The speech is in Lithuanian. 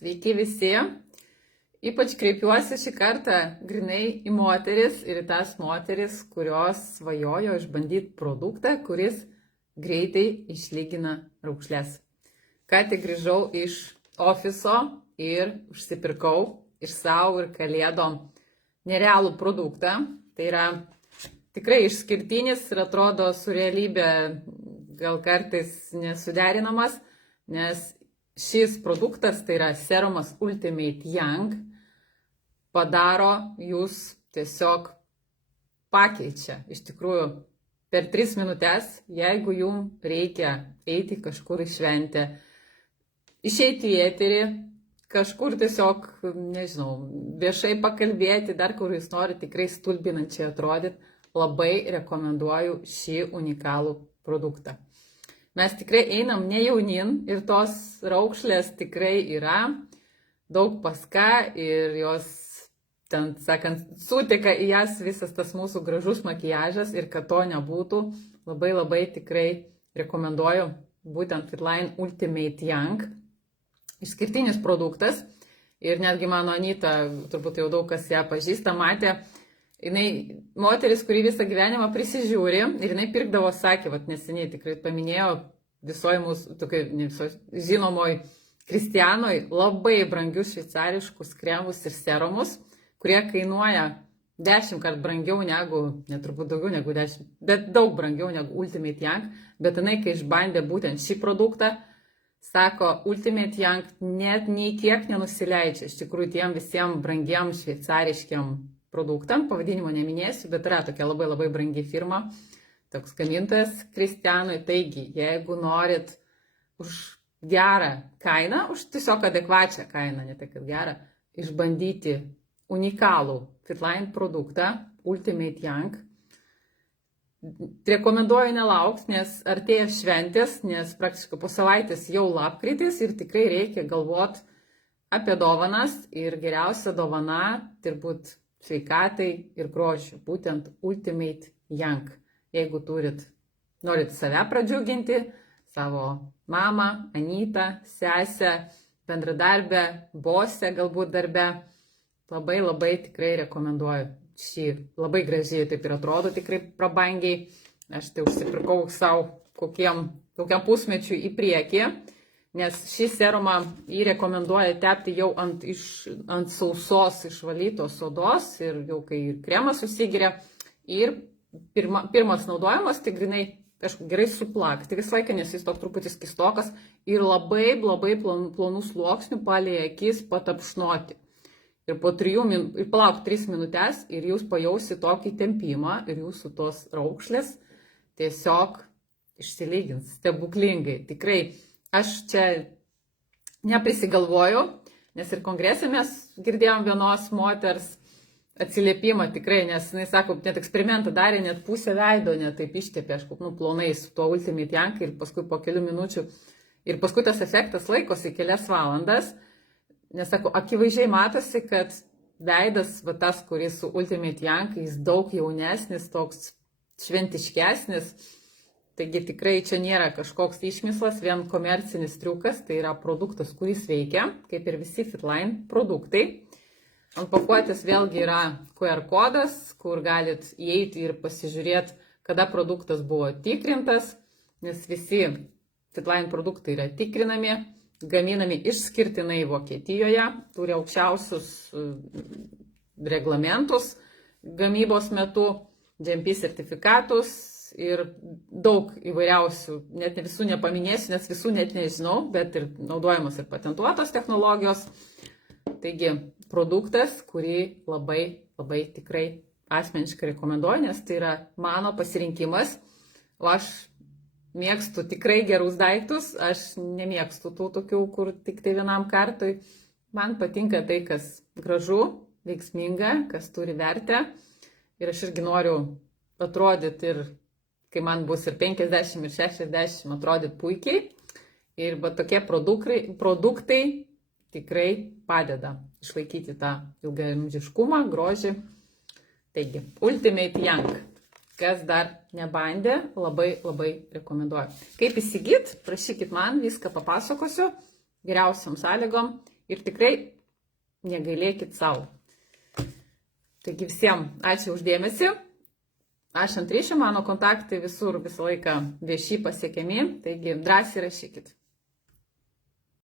Sveiki visi. Ypač kreipiuosi šį kartą grinai į moteris ir į tas moteris, kurios svajojo išbandyti produktą, kuris greitai išlygina raukšles. Ką tik grįžau iš ofiso ir užsipirkau iš savo ir kalėdom nerealų produktą. Tai yra tikrai išskirtinis ir atrodo su realybė gal kartais nesuderinamas, nes šis produktas, tai yra serumas Ultimate Young, padaro jūs tiesiog pakeičia. Iš tikrųjų, per 3 minutės, jeigu jums reikia eiti kažkur į šventę, išeiti į eterį, kažkur tiesiog, nežinau, viešai pakalbėti, dar kur jūs norite tikrai stulbinančiai atrodyti, labai rekomenduoju šį unikalų produktą. Mes tikrai einam ne jaunin ir tos raukšlės tikrai yra daug paska ir jos, ten sakant, suteka į jas visas tas mūsų gražus makiažas ir kad to nebūtų, labai tikrai rekomenduoju būtent Fitline Ultimate Young. Išskirtinis produktas ir netgi mano Anyta, turbūt jau daug kas ją pažįsta, matė, jinai moteris, kuri visą gyvenimą prisižiūri ir jinai pirkdavo, sakė, neseniai tikrai paminėjo visoje mūsų, tokiai, ne visoje, žinomoj Kristianoj, labai brangius šveicariškus kremus ir serumus, kurie kainuoja 10 kart brangiau negu, neturbūt daugiau negu 10, bet daug brangiau negu Ultimate Young, bet jinai, kai išbandė būtent šį produktą, sako, Ultimate Young net nei kiek nenusileidžia, iš tikrųjų tiem visiems brangiem šveicariškiam produktam, pavadinimo neminėsiu, bet yra tokia labai brangi firma, toks gamintojas Kristianui. Taigi, jeigu norit už gerą kainą, už tiesiog adekvačią kainą, ne tai kad gerą, išbandyti unikalų Fitline produktą Ultimate Young, rekomenduoju nelaukti, nes artėja šventės, nes praktiškai po savaitės jau lapkritis ir tikrai reikia galvoti apie dovanas ir geriausia dovana turbūt sveikatai ir grožiui, būtent Ultimate Young. Jeigu norit save pradžiuginti, savo mamą, Anytą, sesę, bendradarbę, bosę galbūt darbe, labai tikrai rekomenduoju šį. Labai gražiai taip ir atrodo, tikrai prabangiai. Aš tai užsipirkau savo kokiam pusmečiui į priekį, nes šį serumą jį rekomenduoja tepti jau ant sausos išvalytos odos ir jau kai kremas susigeria. Ir pirmas naudojimas, tai grinai gerai suplakti visą laiką, nes jis toks truputį skistokas ir labai plonų sluoksnių palei akis patapšnoti. Ir po 3 minutės ir jūs pajausit tokį tempimą ir jūsų tos raukšlės tiesiog išsilygins stebuklingai. Tikrai aš čia neprisigalvoju, nes ir kongrese mes girdėjom vienos moters atsiliepimą tikrai, nes jis sako, net eksperimentą darė, net pusę veido net taip ištepė, aš plonai su tuo Ultimate Young ir paskui po kelių minučių ir paskui tas efektas laikosi kelias valandas. Nes, sako, akivaizdžiai matosi, kad veidas, tas, kuris su Ultimate Young, jis daug jaunesnis, toks šventiškesnis. Taigi tikrai čia nėra kažkoks išmislas, vien komercinis triukas, tai yra produktas, kuris veikia, kaip ir visi Fitline produktai. Ant pakuotės vėlgi yra QR kodas, kur galit įeiti ir pasižiūrėti, kada produktas buvo tikrintas, nes visi Fitline produktai yra tikrinami. Gaminami išskirtinai Vokietijoje, turi aukščiausius reglamentus gamybos metu, GMP sertifikatus ir daug įvairiausių, net visų nepaminėsiu, nes visų net nežinau, bet ir naudojamos ir patentuotos technologijos. Taigi produktas, kurį labai tikrai asmeniškai rekomenduoju, nes tai yra mano pasirinkimas, o aš mėgstu tikrai gerus daiktus, aš nemėgstu tų tokių, kur tik tai vienam kartui. Man patinka tai, kas gražu, veiksminga, kas turi vertę. Ir aš irgi noriu atrodyti ir, kai man bus ir 50, ir 60, atrodyti puikiai. Ir tokie produktai tikrai padeda išlaikyti tą ilgaamžiškumą, grožį. Taigi, Ultimate Young. Kas dar nebandė, labai rekomenduoju. Kaip įsigyt, prašykit man, viską papasakosiu geriausiam sąlygom ir tikrai negailėkit savo. Taigi visiems ačiū uždėmesi. Aš ant ryšio, mano kontaktai visur visą laiką vieši pasiekiami, taigi drąsiai rašykit.